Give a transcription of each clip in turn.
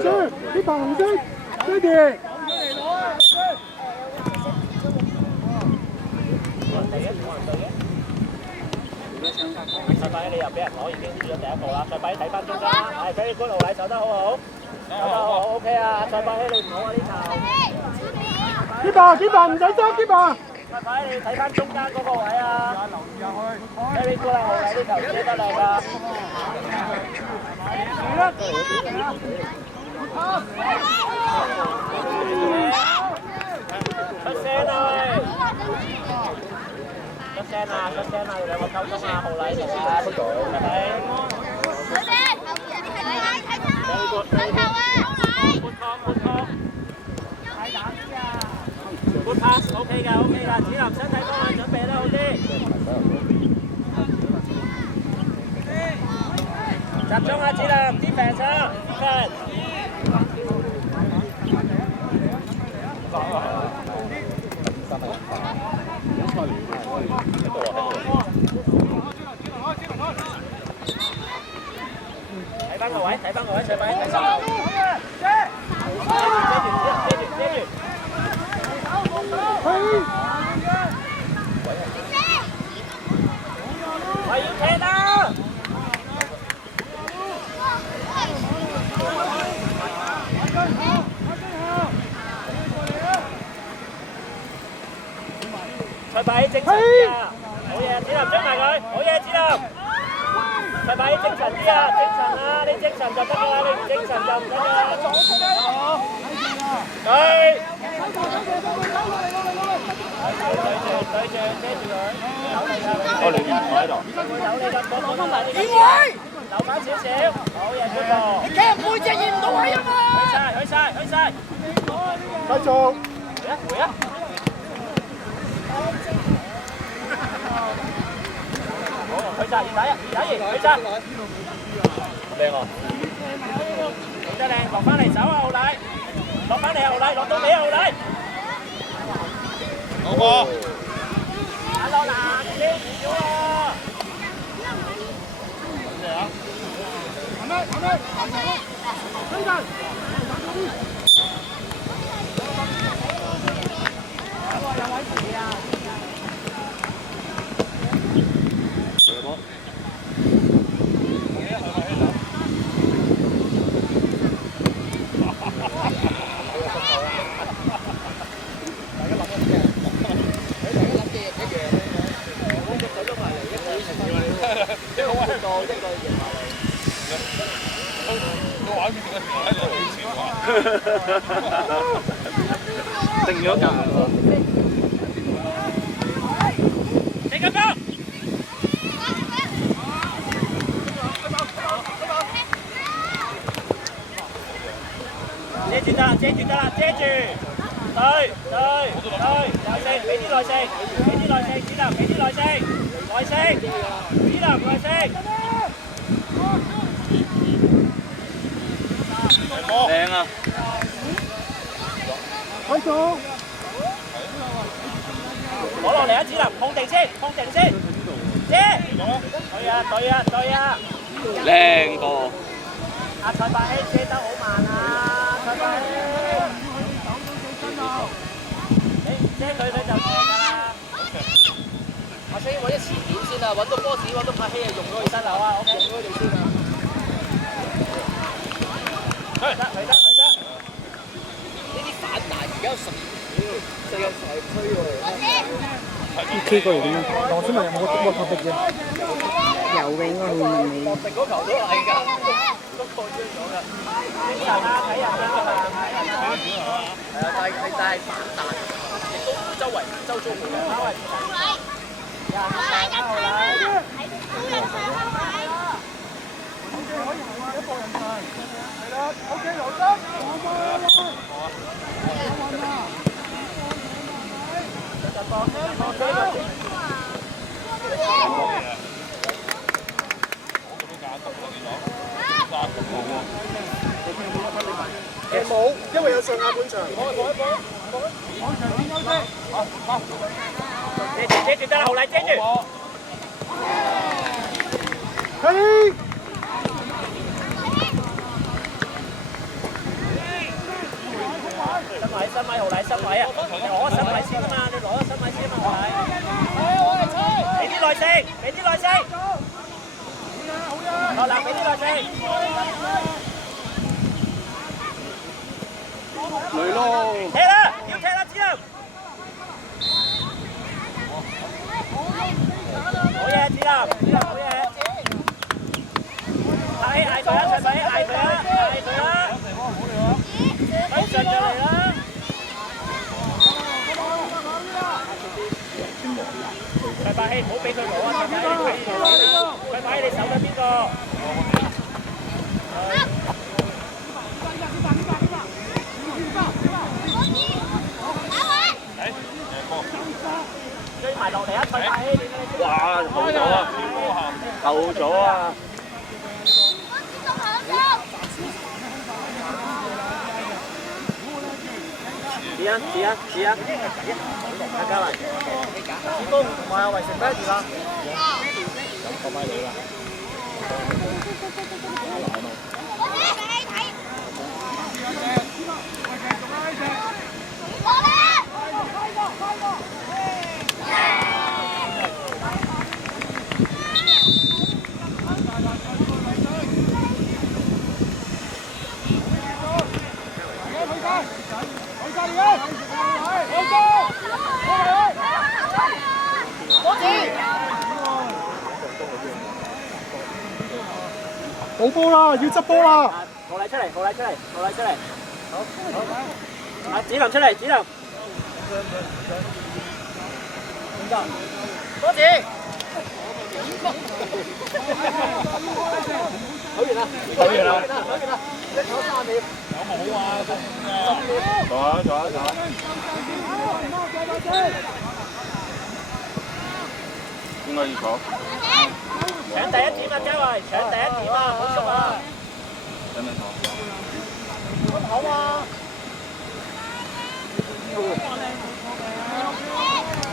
紅色，呢排紅色，爹哋。賽拜你又俾人攞，已經輸咗第一個啦。賽拜睇翻中間，係俾官路禮守得好好，守得好好 OK 啊！賽拜你唔好啊呢球。呢排唔使執，呢排。賽拜你睇翻中間嗰個位啊！俾官路禮呢球接得靚㗎。出聲啦喂！出聲啦！出聲啦！你兩個溝通啊，浩禮同啊，係咪？Good pass OK 㗎 OK 㗎，子林身體方向準備得好啲。集中啊，子林，defense啊，defense。睇翻個位，睇翻個位，上位，睇翻。接住。我要踢啦！賽拜精神啲啊！好嘢，子林追埋佢，好嘢，子林。賽拜精神啲啊，精神啊，你精神就得㗎啦，你唔精神就唔得㗎。對。對住，遮住佢。我哋唔喺度。有你㗎，講翻埋你。點位？留翻少少。好嘢，嗰個。你企人背脊驗唔到位啊嘛！去晒。繼續。回啊！好，去晒，打贏，去晒。靚啊！做得靚，落翻嚟走啊，浩禮。落翻嚟，浩禮，落到尾啊，浩禮。好過。打落難啲少喎。定咗格。你咁多。遮住得啦，遮住。對，耐性，俾啲耐性，子林，俾啲耐性，子林，耐性。靚啊！繼續。攞落嚟啊，子林，控定先。遮。對啊。靚波。阿蔡伯希遮得好慢啊，蔡伯希。你遮佢就射㗎啦。阿星揾啲前點先啊，揾到波子，揾到柏希啊，用咗佢身流啊，用咗佢哋先啊。係得。呢啲反彈而家世界賽區喎。K 過嚟點樣？黃小文有冇個特別嘅？有嘅，應該會問你。國定嗰球都係㗎，都破咗㗎。睇人啊！係反彈，亦都周圍周遭冇人。可以行啊，一步人場。係啦，OK，留得。冇，因為有上下半場。遮住得啦，後嚟遮住。係。新位，豪禮新位啊！你攞個新位先啊嘛，你攞個新位先啊嘛，豪禮。俾啲耐性，俾啲耐性。好啦，俾啲耐性。嚟咯！踢啦，要踢啦，子林。好嘢，子林，好嘢。嗌佢啊，齊米嗌佢啊，嗌佢啊！快進就嚟啦！齊伯希，唔好俾佢攞啊！齊伯希，你睇住佢啦！齊伯希，你守緊邊個？追埋落嚟啊！齊伯希，哇，後咗啊！後咗啊！子欣，阿嘉慧，子公同埋阿維成咩事啦？咁講翻你啦。冇波啦，要執波啦！豪禮出嚟，好。阿子林出嚟，子林。多謝。好完啦！你坐3秒。有冇啊？坐下。應該要坐。搶第一點啊，嘉慧！搶第一點啊，好速啊！等坐。好啊！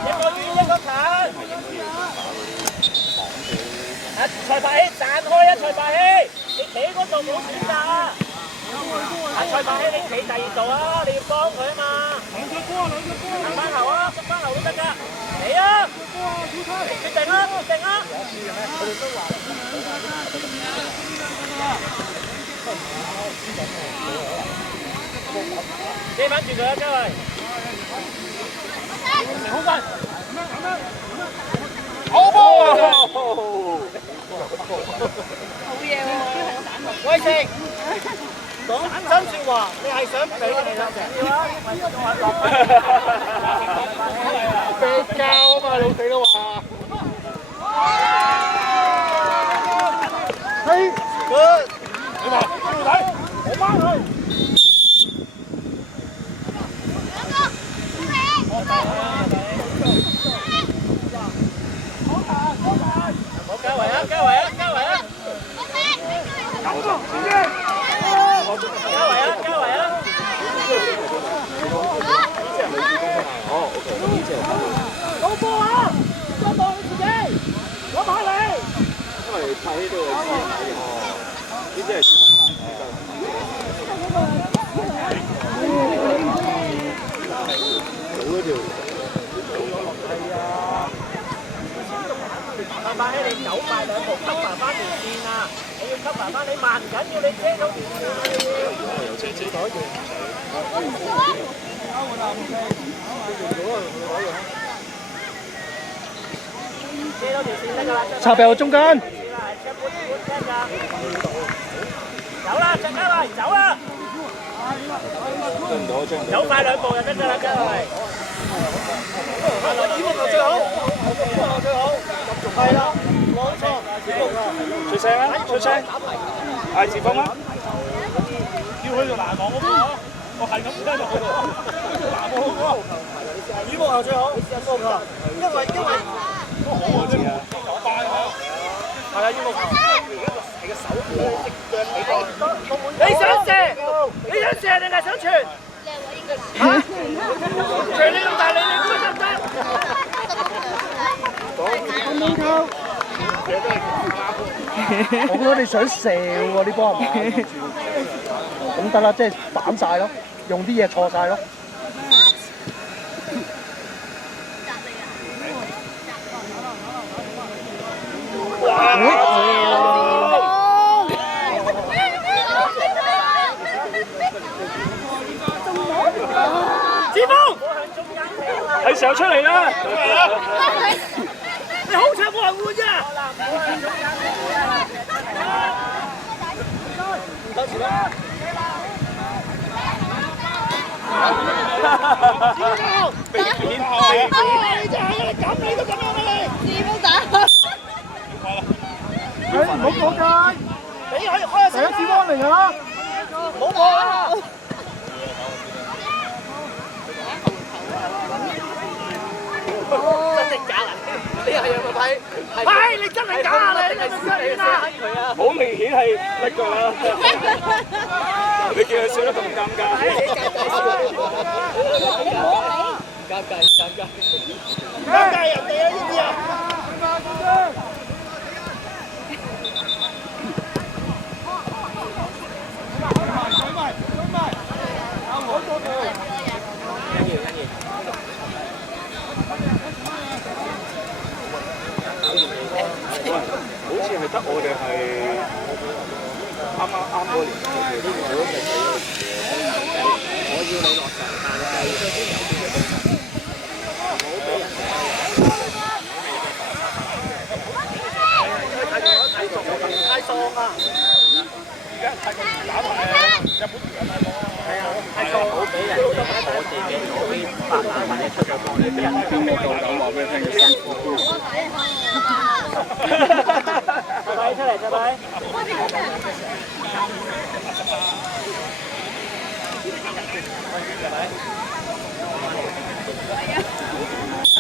一個遠，一個近。啊，齊伯希散開啊，齊伯希！你企嗰度冇選擇啊！啊，齊伯希你企第二度啊，你要幫佢啊嘛！行翻頭啊，執翻頭都得㗎。嚟啊！決定啊！遮翻住佢啊，嘉慧！好快！好波！好嘢喎！威成，講真説話，你係想俾你啦？被教啊嘛，老死都話。嘿，good，你話邊度睇？我幫佢。好，嘉慧啊！嘉慧啊！老波啊！幫到你自己，攞埋你。因為拍呢都有資睇嘅。呢啲係早嗰條。慢慢喺你走快2步，cover翻條線啊！你要 cover翻，你慢唔緊要，你遮到條線啊！有車車袋嘅。遮到條線得㗎啦，插入中間。走啦，張嘉慧，走啦！走快2步就得㗎啦，嘉慧。最好，係啦，冇錯。出聲啊！出聲！嗌前鋒啊！叫佢做南網嗰個，我係咁跟落去度。南網嗰個，羽毛球最好，因為都好啊！真係有快啊！係啊，羽毛球。係個手你想射定係想傳？嚇？傳你咁大力，你估得唔得？我覺得你想射喎，呢波係嘛？咁得啦，即係反晒咯，用啲嘢錯晒咯。志峰，係時候出嚟啦！你好長冇人換啫！多錢啦！被檢你真係你咁你都咁樣啊你！師傅打。唔好過界，俾佢開下第一次幫嚟啊！唔好過啦！真定假啊？你係有冇睇？係你真定假啊？你係咪真啊？好明顯係叻㗎啦！你見佢笑得咁尷尬。尷尬人哋啊！知唔知啊？好似係得我哋係啱嗰年。我要你落場，但係太喪啊！而家太過打埋日本係啊，太喪好俾人哋我哋嘅左邊白眼或者出咗波咧，俾人哋咩到咁話俾你聽嘅。拜拜出嚟，拜拜。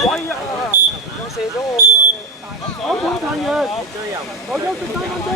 喂呀！又射咗我嘅。我冇彈藥，我休息3分鐘。